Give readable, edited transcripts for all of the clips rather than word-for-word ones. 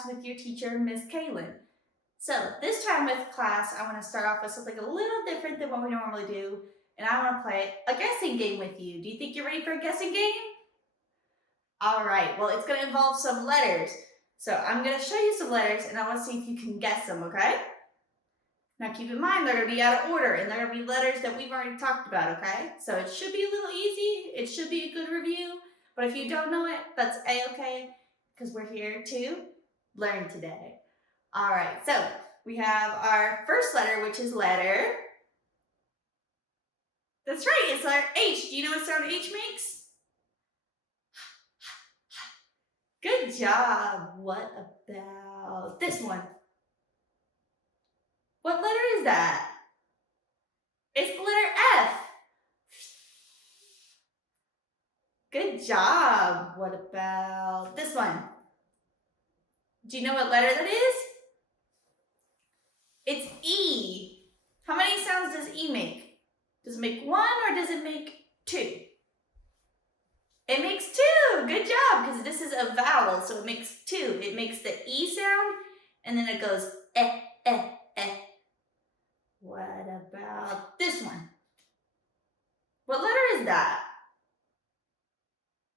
class with your teacher, Miss Kaylin. So this time with class, I want to start off with something a little different than what we normally do, and I want to play a guessing game with you. Do you think you're ready for a guessing game? All right, well, it's going to involve some letters. So I'm going to show you some letters, and I want to see if you can guess them, okay? Now keep in mind, they're going to be out of order, and they're going to be letters that we've already talked about, okay? So it should be a little easy. It should be a good review. But if you don't know it, that's A-okay, because we're here to learn today. All right, so we have our first letter, which is letter. That's right, it's letter H. Do you know what sound H makes? Good job. What about this one? What letter is that? It's the letter F. Good job. What about this one? Do you know what letter that is? It's E. How many sounds does E make? Does it make one or does it make two? It makes two. Good job, because this is a vowel, so it makes two. It makes the E sound, and then it goes eh, eh, eh. What about this one? What letter is that?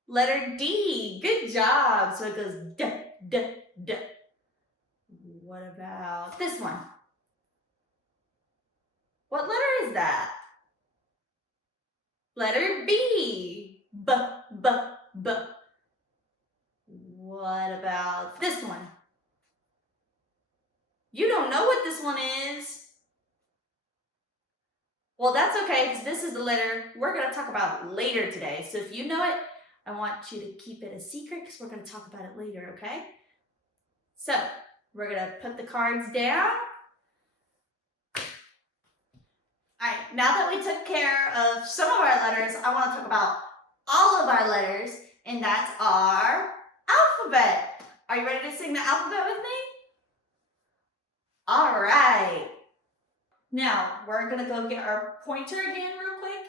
Letter D. Good job. So it goes d, d, d. What about this one? What letter is that? Letter B. B, b, b. What about this one? You don't know what this one is. Well, that's okay, because this is the letter we're going to talk about later today. So if you know it, I want you to keep it a secret, because we're going to talk about it later, okay? So we're going to put the cards down. All right, now that we took care of some of our letters, I want to talk about all of our letters, and that's our alphabet. Are you ready to sing the alphabet with me? All right. Now, we're going to go get our pointer again real quick,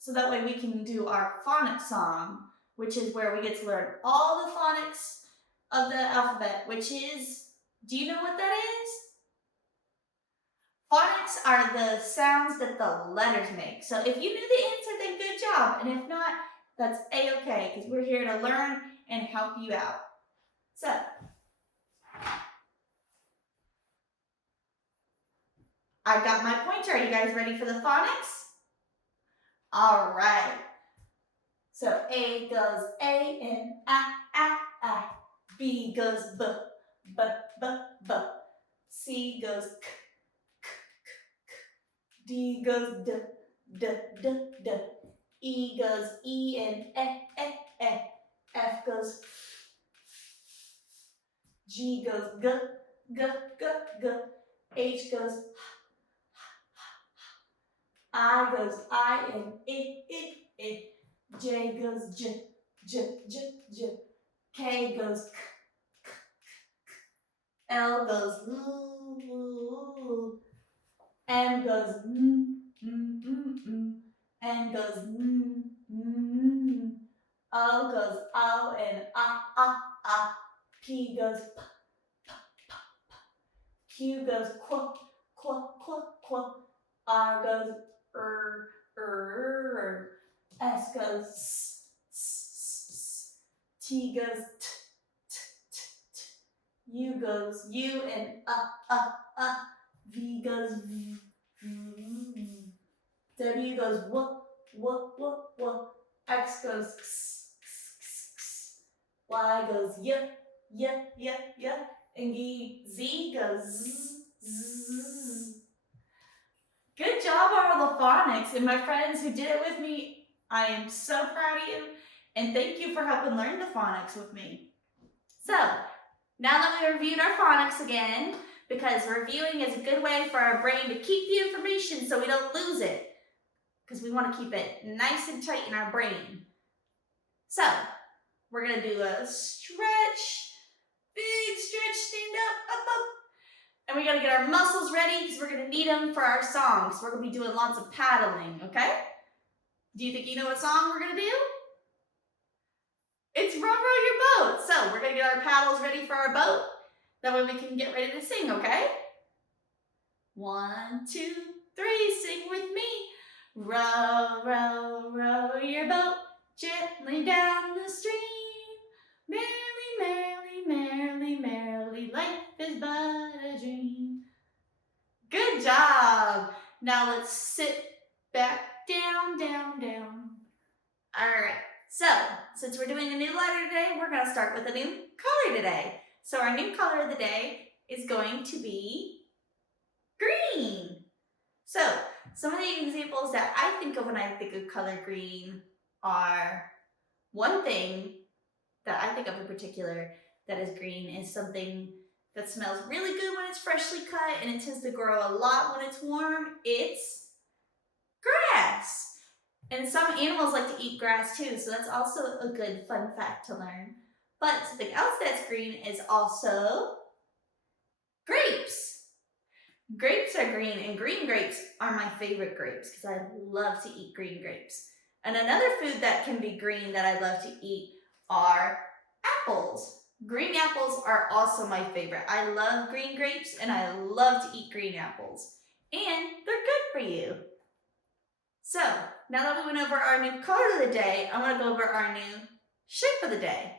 so that way we can do our phonics song, which is where we get to learn all the phonics of the alphabet, which is, do you know what that is? Phonics are the sounds that the letters make. So if you knew the answer, then good job. And if not, that's A-okay, because we're here to learn and help you out. So, I've got my pointer. Are you guys ready for the phonics? All right. So A goes A and I. B goes B, B, B, B. C goes K, K, K, K. D goes D, D, D, D. E goes E and E. F goes F. G goes G, G, G, G. H goes H. I goes I and I. J goes J, J, J, J. K goes K, K, K, K. L goes L. M goes M. N goes N. O goes O and ah. P goes P, P, P, P. Q goes Qu, Qu, Qu, Qu. R goes R. S goes S, S, S. T goes T, T, T, T. U goes U and V goes V, V. W goes W, W, W, W. X goes X, X, X, X. Y goes Y, Y, Y, Y. And Z goes Z, Z, Z. Good job on all the phonics, and my friends who did it with me, I am so proud of you, and thank you for helping learn the phonics with me. So, now that we reviewed our phonics again, because reviewing is a good way for our brain to keep the information so we don't lose it, because we want to keep it nice and tight in our brain. So, we're going to do a stretch, big stretch, stand up. And we got to get our muscles ready because we're going to need them for our song. So we're going to be doing lots of paddling, okay? Do you think you know what song we're going to do? It's Row Row Your Boat. So we're going to get our paddles ready for our boat. That way we can get ready to sing, okay? 1, 2, 3, sing with me. Row, row, row your boat gently down the stream. Merrily, merrily, merrily, merrily, life is but a dream. Good job. Now let's sit back down, down, down. All right. So, since we're doing a new letter today, we're going to start with a new color today. So our new color of the day is going to be green. So, some of the examples that I think of when I think of color green are, one thing that I think of in particular that is green is something that smells really good when it's freshly cut and it tends to grow a lot when it's warm. It's grass. And some animals like to eat grass too, so that's also a good fun fact to learn. But something else that's green is also grapes. Grapes are green, and green grapes are my favorite grapes because I love to eat green grapes. And another food that can be green that I love to eat are apples. Green apples are also my favorite. I love green grapes and I love to eat green apples. And they're good for you. So, now that we went over our new color of the day, I want to go over our new shape of the day.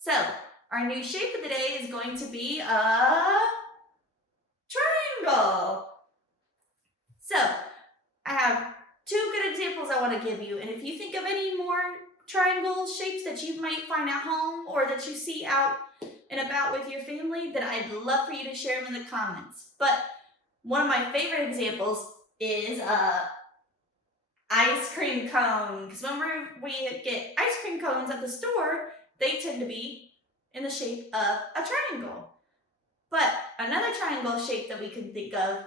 So, our new shape of the day is going to be a triangle. So, I have 2 good examples I want to give you, and if you think of any more triangle shapes that you might find at home or that you see out and about with your family, then I'd love for you to share them in the comments. But one of my favorite examples is ice cream cone, because whenever we get ice cream cones at the store, they tend to be in the shape of a triangle. But another triangle shape that we can think of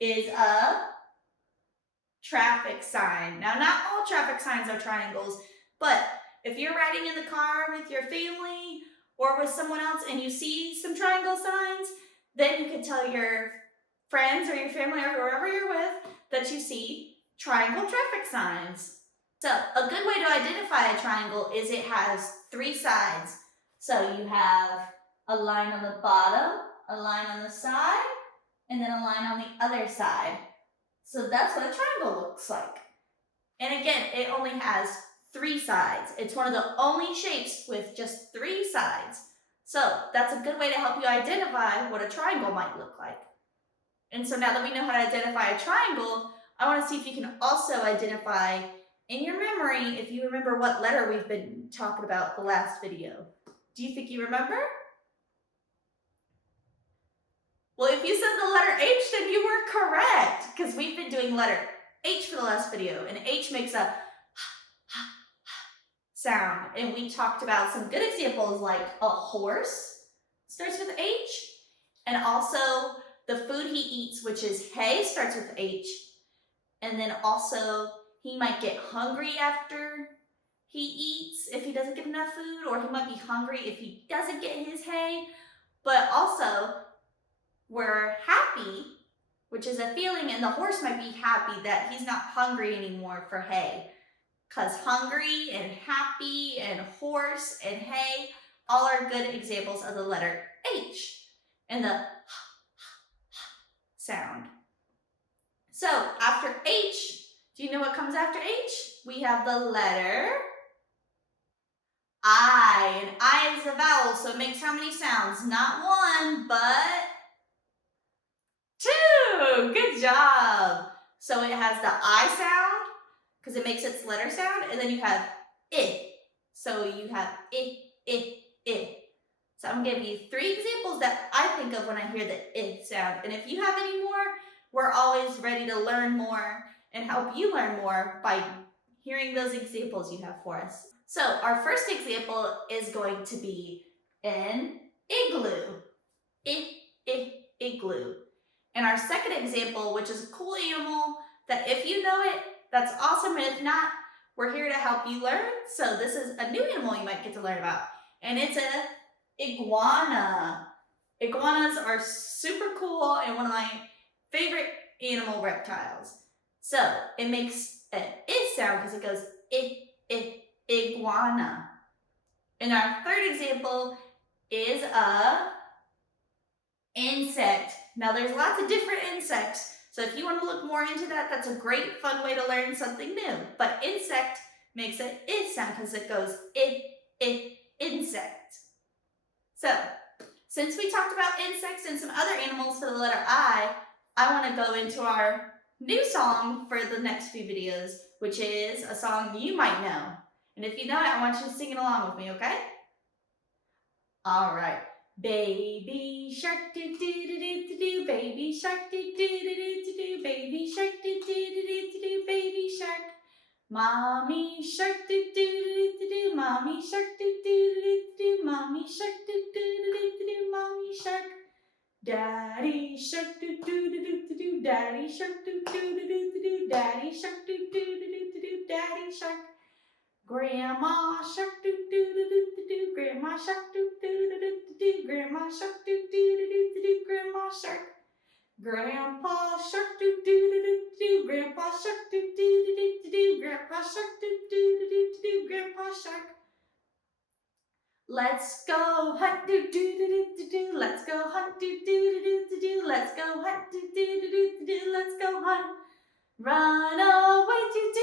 is a traffic sign. Now, not all traffic signs are triangles, but if you're riding in the car with your family or with someone else and you see some triangle signs, then you can tell your friends or your family or whoever you're with that you see triangle traffic signs. So a good way to identify a triangle is it has 3 sides. So you have a line on the bottom, a line on the side, and then a line on the other side. So that's what a triangle looks like. And again, it only has 3 sides. It's one of the only shapes with just 3 sides. So that's a good way to help you identify what a triangle might look like. And so now that we know how to identify a triangle, I want to see if you can also identify in your memory if you remember what letter we've been talking about the last video. Do you think you remember? Well, if you said the letter H, then you were correct, because we've been doing letter H for the last video, and H makes a sound. And we talked about some good examples like a horse starts with H, and also the food he eats, which is hay, starts with H. And then also, he might get hungry after he eats if he doesn't get enough food, or he might be hungry if he doesn't get his hay. But also, we're happy, which is a feeling, and the horse might be happy that he's not hungry anymore for hay. Because hungry and happy and horse and hay all are good examples of the letter H and the sound. So after H, do you know what comes after H? We have the letter I, and I is a vowel, so it makes how many sounds? Not 1, but 2. Good job. So it has the I sound, because it makes its letter sound, and then you have I. So you have I. So I'm going to give you 3 examples that I think of when I hear the I sound. And if you have any more, we're always ready to learn more and help you learn more by hearing those examples you have for us. So our first example is going to be an igloo. Igloo. And our second example, which is a cool animal that if you know it, that's awesome. And if not, we're here to help you learn. So this is a new animal you might get to learn about. And it's an iguana. Iguanas are super cool and one of my favorite animal reptiles. So it makes an I sound because it goes iguana. And our third example is a Insect. Now there's lots of different insects. So if you want to look more into that, that's a great fun way to learn something new. But insect makes an I sound because it goes insect. So since we talked about insects and some other animals for the letter I want to go into our new song for the next few videos, which is a song you might know. And if you know it, I want you to sing it along with me, okay? All right. Baby shark do do do do do do, baby shark do do do do do do, baby shark do do do do do do, baby shark. Mommy shark do do do do do, mommy shark do do do do do, mommy shark do do do do do, mommy shark. Daddy shark do do do do do, daddy shark do do do do do, daddy shark do do do do do, daddy shark. Grandma shark do do do do do, grandma shark do do do do do, grandma shark do do do do do, grandma shark. Grandpa shark do do do do do, grandpa shark do do do do do, grandpa shark do do do do do, grandpa shark. Let's go hunt do do do do do, let's go hunt do do do do do, let's go hunt do do do do do, let's go hunt. Run away do do